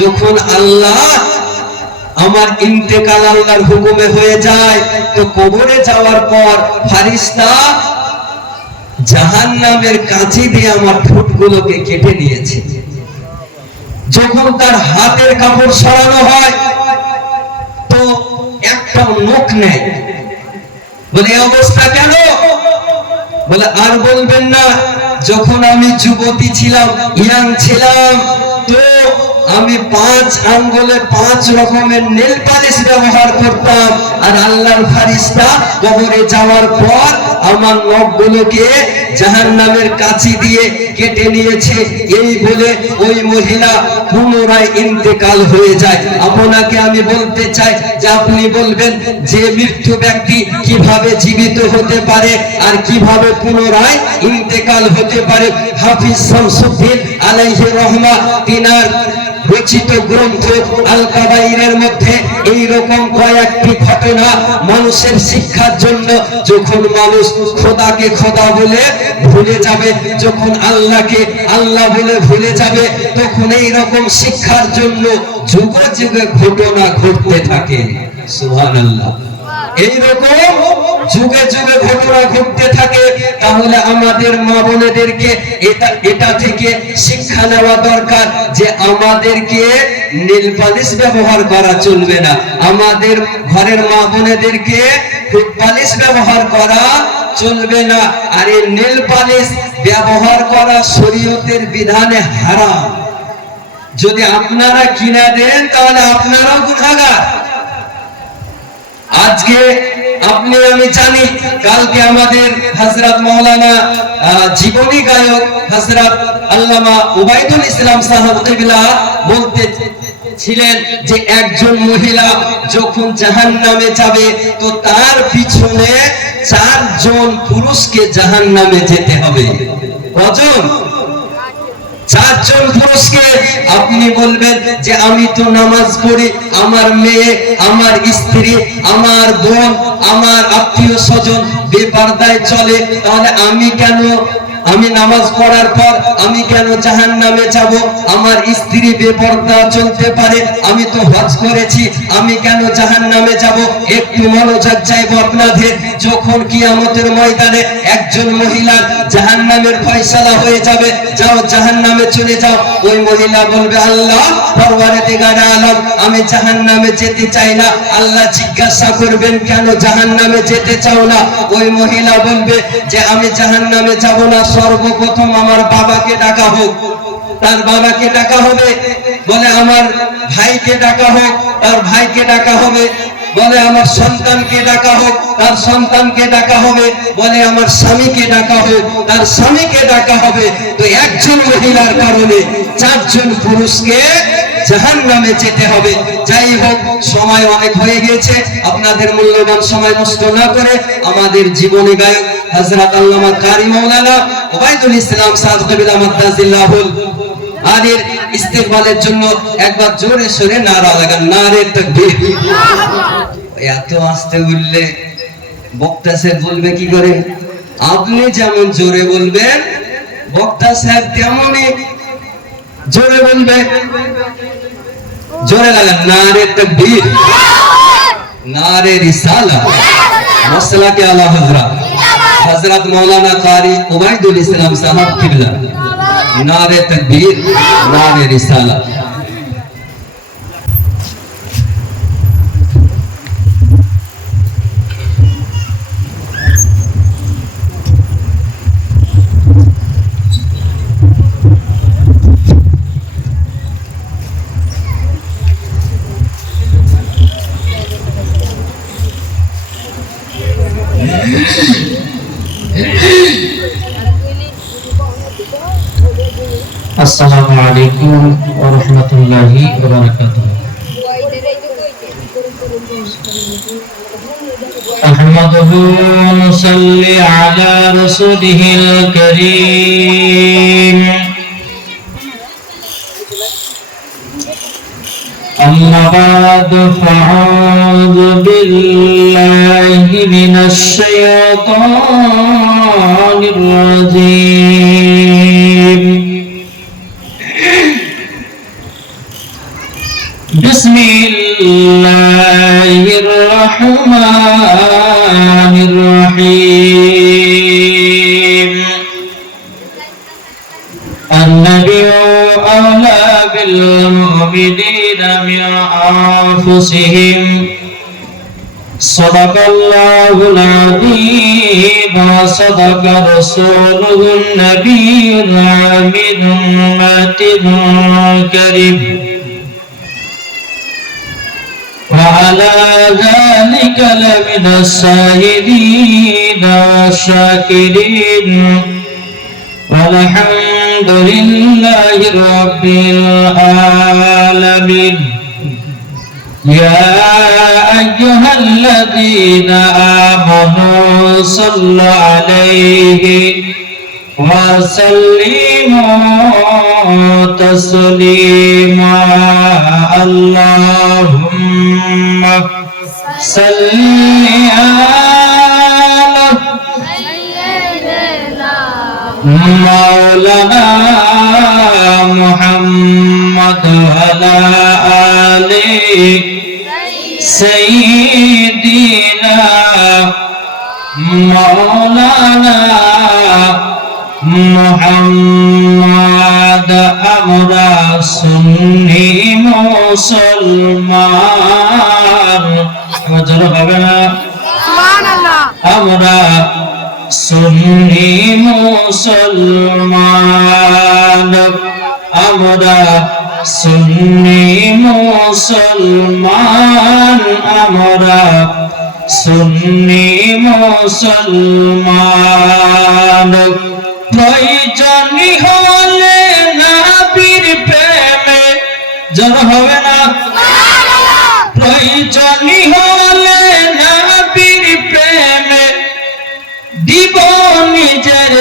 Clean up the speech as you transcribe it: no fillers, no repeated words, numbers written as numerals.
যখন আল্লাহ আমার ইন্তেকাল আল্লাহর হুকুমে হয়ে যায়, তো কবরে যাওয়ার পর ফেরেশতা জাহান্নামের কাঁচি দিয়ে আমার ঠোঁটগুলোকে কেটে নিয়েছে। যখন তার হাতের কাপড় সরানো হয় তো একটা নখ নেই। বলে এই অবস্থা কেন? বলে আর বলবেন না, যখন আমি যুবতী ছিলাম, ইয়াং ছিলাম, তো আমি 5 আঙ্গুলে 5 রকমের নেল পালিশ ব্যবহার করতাম, আর আল্লাহর ফেরেশতা কবরে যাওয়ার পর আমার নখগুলোকে জাহান্নামের কাঁচি দিয়ে কেটে নিয়েছে। এই বলে ওই মহিলা পুনরায় ইন্তেকাল হয়ে যায়। আপনাকে আমি বলতে চাই যে আপনি বলবেন যে মৃত্যু ব্যক্তি কিভাবে জীবিত হতে পারে আর কিভাবে পুনরায় ইন্তেকাল হতে পারে। হাফিজ শামসুদ্দিন আলাইহি রহমা তিনার রচিত গ্রন্থ আল কাবাইরের মধ্যে এই রকম কয়েকটি ঘটনা মানুষের শিক্ষার জন্য, যখন মানুষ খোদাকে খোদা বলে ভুলে যাবে, যখন আল্লাহকে আল্লাহ বলে ভুলে যাবে, তখন এই রকম শিক্ষার জন্য যুগে যুগে ঘটনা ঘটতে থাকে। সুবহানাল্লাহ। এইরকম যুগে যুগে ঘটনা ঘটতে থাকে। তাহলে আমাদের মা বোনেদেরকে এটা থেকে শিক্ষা নেওয়া দরকার যে আমাদেরকে নীল পালিশ ব্যবহার করা চলবে না, আমাদের ঘরের মা বোনেদেরকে ফুট পালিশ ব্যবহার করা চলবে না। আর এই নীল পালিশ ব্যবহার করা শরীয়তের বিধানে হারাম। যদি আপনারা কিনে দেন তাহলে আপনারাও গুনাহগার। আজকে আপনি আমি জানি, কালকে আমাদের হযরত মাওলানা জীবনী গায়ক হযরত আল্লামা উবাইদুল ইসলাম সাহেব কিবলা বলতে ছিলেন যে একজন মহিলা যখন জাহান্নামে যাবে তো তার পিছনে 4 জন পুরুষকে জাহান্নামে যেতে হবে। কজন? 4 জন পুরুষকে। আপনি বলবেন যে আমি তো নামাজ পড়ি, আমার মেয়ে, আমার স্ত্রী, আমার বোন, আমার আত্মীয় স্বজন বেপরদায় চলে, তাহলে আমি নামাজ পড়ার পর আমি কেন জাহান্নামে যাব? আমার স্ত্রী বেপরদা চলতে পারে, আমি তো হজ করেছি, আমি কেন জাহান্নামে যাব? একটু মনোযোগ চাইবো আপনাদের। যখন কিয়ামতের ময়দানে একজন মহিলার জাহান্নামের ফয়সালা হয়ে যাবে, যাও জাহান্নামে চলে যাও, ওই মহিলা বলবে আল্লাহ পরওয়ারদিগারে আলম, আমি জাহান্নামে যেতে চাই না। আল্লাহ জিজ্ঞাসা করবেন কেন জাহান্নামে যেতে চাও না? ওই মহিলা বলবে যে আমি জাহান্নামে যাব না, সর্বপ্রথম আমার বাবাকে ডাকা হোক। তার বাবাকে ডাকা হবে। বলে আমার ভাইকে ডাকা হোক, তার ভাইকে ডাকা হবে। বলে আমার সন্তানকে ডাকা হোক, তার সন্তানকে ডাকা হবে। বলে আমার স্বামীকে ডাকা হোক, তার স্বামীকে ডাকা হবে। তো একজন মহিলার কারণে 4 জন পুরুষকে জাহান্নামে যেতে হবে। যাই হোক, সময় অনেক হয়ে গিয়েছে, আপনাদের মূল্যবান সময় নষ্ট না করে আমাদের জীবনী গায়ক হযরত আল্লামা কারি মাওলানা উবাইদুল ইসলাম সাহেব কিবলা মাদ্দাজিল্লাহুল আলির ইস্তেকবালের জন্য একবার জোরে সোরে নারা লাগান, নারে তাকবীর। এত আস্তে বললে বক্তা সাহেব বলবে কি করে? আপনি যেমন জোরে বলবেন বক্তা সাহেব তেমনই জোরে বলবে। জোরে লাগান, নারে তাকবীর, নারে রিসালা, মাসলা কে আলা হযরত হযরত মাওলানা কারি উবাইদুল ইসলাম সাহেব কিবলা। नारे तकबीर, नारे रिसाला। আসসালামু আলাইকুম ওয়া রাহমাতুল্লাহি ওয়া বারাকাতুহু। আহমাদুহু ওয়া নুসাল্লি আলা রাসূলিহিল কারীম। আম্মা বা'দু ফাআউযু বিল্লাহি মিনাশ শাইতানির রাজীম। بسم الله الرحمن الرحيم النبي أولى بالمؤمنين من أنفسهم صدق الله العظيم وصدق رسوله النبي العميد الماتب الكريم وعلى ذلك لمن الشاهدين والشاكرين والحمد لله رب العالمين يا أيها الذين آمنوا صلوا عليه وسلموا تسليما اللهم صل على مولانا محمد وعلى آله سيدنا مولانا محمد আমরা সুন্নি মুসলমান আমাদের হবে না সুবহানাল্লাহ আমরা সুন্নি মুসলমান আমরা সুন্নি মুসলমান আমরা সুন্নি মুসলমান প্রয়োজনী হলে নবীর প্রেমে জোর হবে না প্রয়োজনী হলে নবীর প্রেমে দিব নিজের